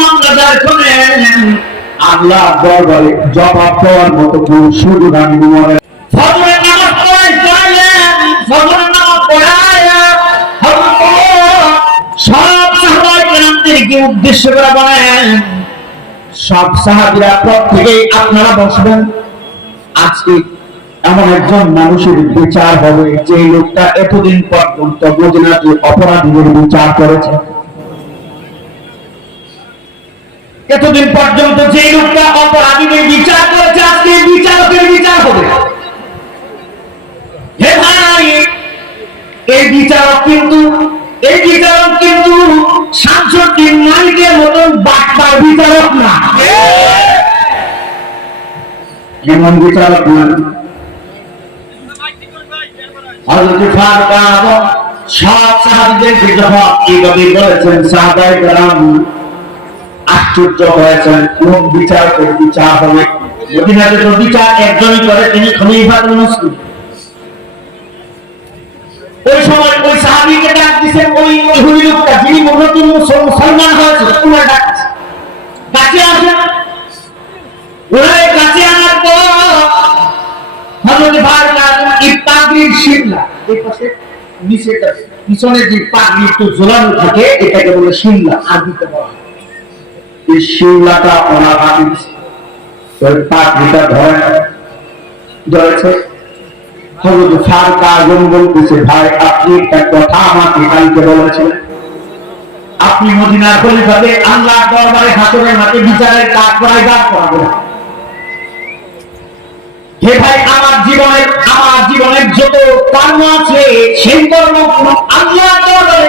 মামলা আল্লাহ দরবারে জবাব দেওয়ার মতো কোন সুযোগ আমি ফজরের নামাজ পড়াইলেন ফজরের নামাজ পড়াইয়া সব সাহাবায়ে কেরামদেরকে উদ্দেশ্য করে বলেন সব সাহাবীরা প্রত্যেকেই আপনারা বসবেন। আজকে এমন একজন মানুষের বিচার হবে যে লোকটা এতদিন পর্যন্ত মদিনাতে অপরাধীদের বিচার করেছে। এতদিন পর্যন্ত যে লোকটা অপরাধীদের বিচার করেছে, আজকে বিচারকের বিচার হবে। হে ভাই, এই বিচারক কিন্তু, এই বিচারক কিন্তু মালিকের মতন বিচারক না। এমন বিচারক না? সব কেরাম আশ্চর্য হয়েছেন কোন বিচারকের বিচার হবে। মদিনাতে তো বিচার একজনই করে তিনি খলিফাতুল মুসলিম। ওই সময় ওই সাহাবীকে ডাক দিছেন, ওই ইহুদি লোকটা যিনি মুসল- মুসলমান হয়েছে, ওনার ডাক কাছে আসেন ওনার কাছে আনার পর হযরত আযম ইত্তাগির শিল্লা এই পাশে নিচেটা পিছনে যে পাগড়ি একটু ঝোলানো থাকে, এটাকে বলে শিল্লা আরবিতে বলা হয়। এই শিল্লাটা ওনার হাতে ধরে, ধরেছে। হযরত ফারুক আযম বলতেছে, ভাই, আপনি একটা কথা আমাকে কালকে আপনি মদিনার আল্লাহর দরবারে হাসরের মাঠে বিচারের কাজ দাঁড় করাবেন। হে ভাই, আমার জীবনের আমার জীবনের যত কর্ম আছে, সেই কর্ম আল্লাহ দরবারে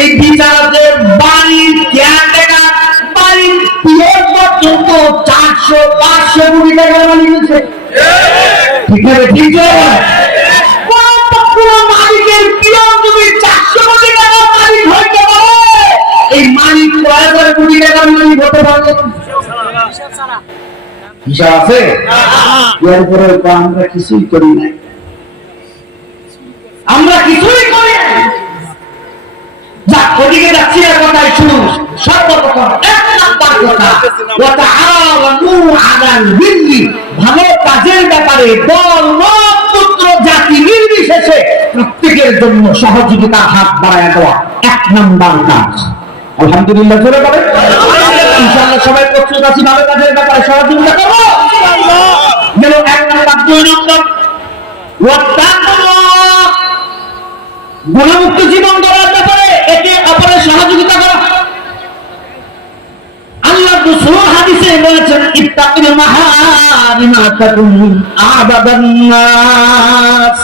এই বিচারকের বাড়ির কেয়ারটেকার বাড়ির পিয়ন পর্যন্ত চারশো পাঁচশো কোটি টাকা বানিয়েছে ঠিক আছে ঠিক আছে কোন কোন মালিকের পিয়ন যদি চারশো কোটি টাকার মালিক হইতে পারে এই মালিক কয় হাজার কোটি টাকার মালিক হতে পারবে হিসাব আছে? আমরা কিছুই করি নাই আমরা কিছুই করি নাই যা ওদিকে যাচ্ছি না কথাই শুনুন সর্বপ্রথম এক নাম্বার কথা ভালো কাজের ব্যাপারে দল পুত্র, জাতি নির্বিশেষে প্রত্যেকের জন্য সহযোগিতার হাত বাড়ায় দেওয়া। এক নাম্বার কাজ। আলহামদুলিল্লাহ, জোরে বলেন। ইনশাআল্লাহ সবাই প্রস্তুত আছি, ভালো কাজের ব্যাপারে সহযোগিতা করব। গেল এক নাম্বার, দুই নম্বর। গুণমুক্ত জীবন গড়ার ব্যাপারে একে অপরের সহযোগিতা করা আল্লাহ রাসূল হাদিসে বলেছেন ইত্তাকিল মাহারিমা তাকুন আবাদান নাস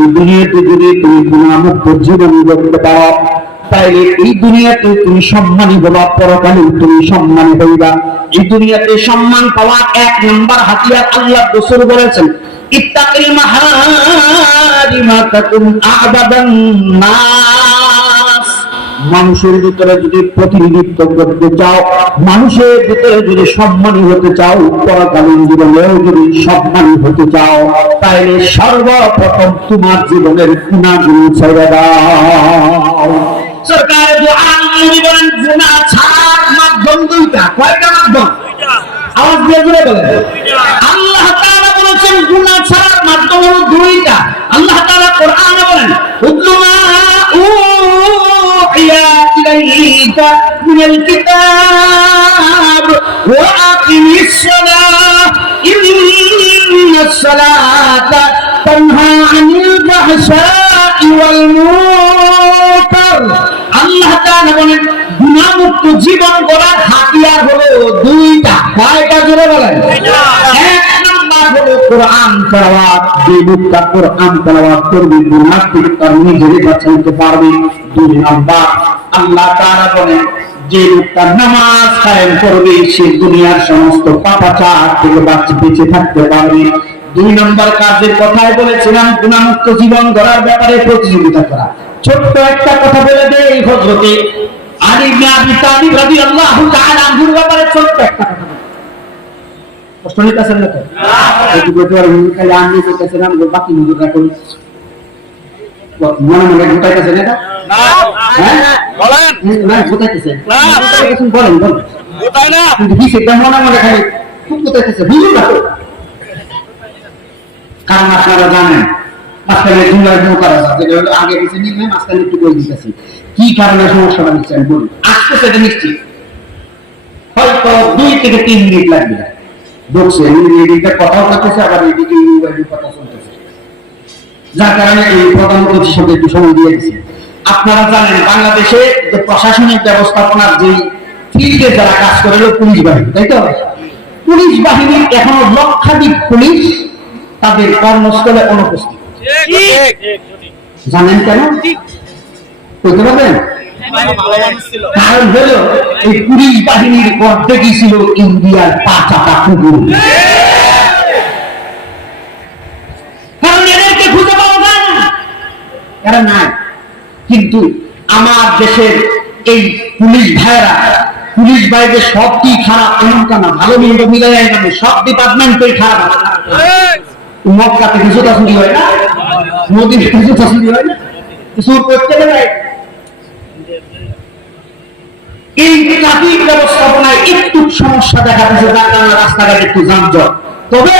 এই দুনিয়াতে যদি তুমি গুণামুক্ত জীবন গড়তে পারো, তাইলে এই দুনিয়াতে তুমি সম্মানী হবা পরকালে তুমি সম্মানী হইবা। এই দুনিয়াতে সম্মান পাওয়ার এক নম্বর হাতিয়ার আল্লাহ রসুল বলেছেন, ইত্তাকিল মাহারিমা তাকুন আবাদান নাস। মানুষের ভিতরে যদি প্রতিনিধিত্ব করতে চাও, মানুষের ভিতরে যদি সম্মানী হতে চাও, পরকালীন জীবনেও যদি সম্মানী হতে চাও তাহলে সর্বপ্রথম তোমার জীবনের গুণাগুলি ছেড়ে দাও। সরকার মাধ্যম দুইটা। কয়টা মাধ্যম? আওয়াজ দিয়ে আল্লাহ তাআলা বলেছেন ছাড়ার মাধ্যম দুইটা। আল্লাহ তাআলা কোরআনে বলেন উতলু মা উহিয়া ইলাইকা মিনাল কিতাব وأقم الصلاة إن الصلاة تنهى عن الفحشاء والمنكر আল্লাহ তাআলা বলেন গুনাহমুক্ত জীবন গড়ার হাতিয়ার হলো দুইটা কয়টা জোরে বলেন এক নাম্বার হলো কোরআন তেলাওয়াত যে লোকটা কোরআন তেলাওয়াত করবে গুনাহ থেকে তার নিজেরই বাঁচাইতে পারবে দুই নাম্বার আল্লাহ তাআলা বলেন যে লোকটা নামাজ কায়েম করবে সে দুনিয়ার সমস্ত পাপাচার থেকে বাঁচে বেঁচে থাকতে পারবে। দুই নম্বর কাজের কথাই বলেছিলাম গুণামুক্ত জীবন গড়ার ব্যাপারে প্রতিযোগিতা করা। ছোট্ট একটা কথা বলে দেয় এই হজরতে আলী ইবনে আবি তালিব রাদিয়াল্লাহু তাআলা আনহুর ব্যাপারে ছোট্ট একটা কথা। কষ্ট নিতেছেন না তো? একটু বলতে পারবেন খালি আমি করতেছিলাম বাকি হুজুররা করি। মনে মনে ঢুকাইতেছেন এটা? হ্যাঁ? বলেন। না ঢুকাইতেছেন বলেন বলেন। কোথায় না? কিন্তু হিসেবটা মনে মনে খালি? খুব কোথাইতেছে বুঝুন না কারণ আপনারা জানেন মাঝখানে জুলাই নৌকার আছে যেটা আগে পিছিয়ে নিয়ে নেয়, মাঝখানে একটু দিতেছি। কি কারণে সমস্যাটা নিচ্ছে আমি বলি আসতে সেটা নিশ্চিত। হয়তো দুই থেকে তিন মিনিট লাগবে। ঢুকছে এদিকটা কথাও করতেছে আবার এদিকে কথা যার কারণে এই প্রধানমন্ত্রীর সাথে একটু সময় দিয়ে দিচ্ছে আপনারা জানেন, বাংলাদেশে যে প্রশাসনিক ব্যবস্থাপনার যে ফিল্ডে যারা কাজ করে পুলিশ বাহিনী, তাই তো? পুলিশ বাহিনীর এখনও লক্ষাধিক পুলিশ তাদের কর্মস্থলে অনুপস্থিত। জানেন কেন? বলতে পারবেন? এই পুলিশ বাহিনীর অর্ধেকই ছিল ইন্ডিয়ার পাঁচাটা কুকুর। কারণ এদেরকে খুঁজে পাওয়া যায় না। এরা নাই। কিন্তু আমার দেশের এই পুলিশ ভাইরা পুলিশ ভাইদের খারাপ এমনটা না ভালো মন্দ মিলে যায় না। সব ডিপার্টমেন্টই খারাপ। মক্কাতে কিছু তো হয় না? কিছু তো হয় না? করতে গেলে এই ট্রাফিক ব্যবস্থাপনায় একটু সমস্যা দেখা দিচ্ছে যার কারণে রাস্তাঘাটে একটু যানজট। তবে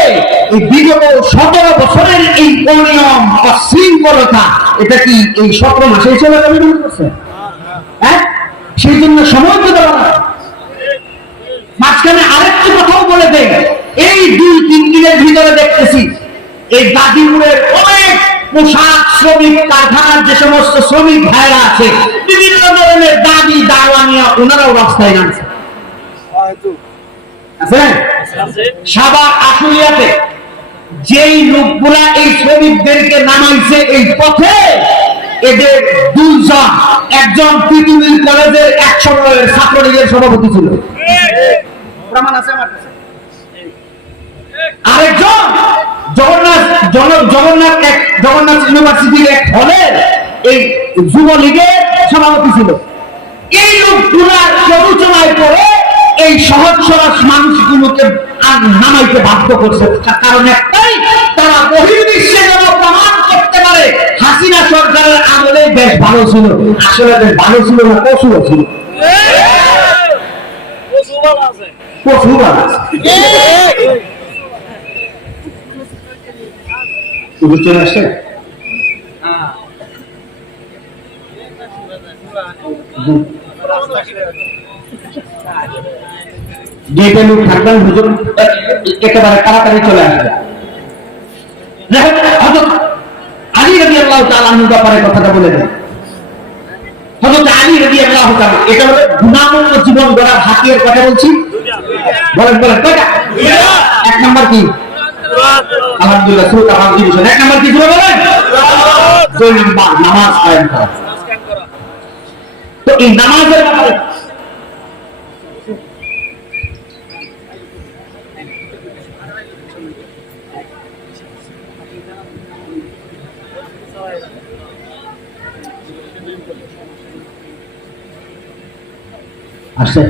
এই বিগত সতেরো বছরের এই অনিয়ম, অশৃঙ্খলতা, এটা কি এই সতেরো মাসেই চলে যাবে মনে করছে? হ্যাঁ? সেই জন্য সময় তো দেওয়া মাঝখানে আরেকটি কথাও বলে দেন এই দুই তিন দিনের ভিতরে দেখতেছি, এই গাজীপুরের অনেক পোশাক, শ্রমিক, কারখানার যে সমস্ত শ্রমিক ভাইরা আছে, বিভিন্ন ধরনের দাবি, দাওয়া নিয়ে ওনারাও রাস্তায় নামছে। আশুলিয়াতে যেই লোকগুলা এই শ্রমিকদেরকে নামাইছে এই পথে এদের দুইজন, একজন কলেজের সভাপতি ছিল। আরেকজন জগন্নাথ জগন্নাথ এক, জগন্নাথ ইউনিভার্সিটির এক হলের এই যুবলীগের সভাপতি ছিল। এই লোকগুলার প্ররোচনায় পড়ে এই সহজ সরস মানুষগুলোকে আর নামাইতে বাধ্য করছে। কারণ একটাই, তারা বহির্বিশ্বে যেন প্রমাণ করতে পারে, হাসিনা সরকারের আমলে বেশ ভালো ছিল, আসলে বেশ ভালো ছিল না পশু ছিল। বুঝতে চলে যেটা লোক থাকবেন হুজুর, একেবারে তাড়াতাড়ি চলে আসবে। আলী রাদিয়াল্লাহু তাআলা আনহুর ব্যাপারে কথাটা বলে দেন। হযরত আলী রাদিয়াল্লাহু তাআলা, এটা হলো গুনাহমুক্ত জীবন গড়ার হাতিয়ার কথা বলছি। বলেন বলেন, কয়টা? এক নাম্বার কি? আলহামদুলিল্লাহ, সুরত আলহামদুলিল্লাহ এক নাম্বার কি ছিল বলেন? নামাজ কায়েম করা। তো এই নামাজের ব্যাপারে আসছে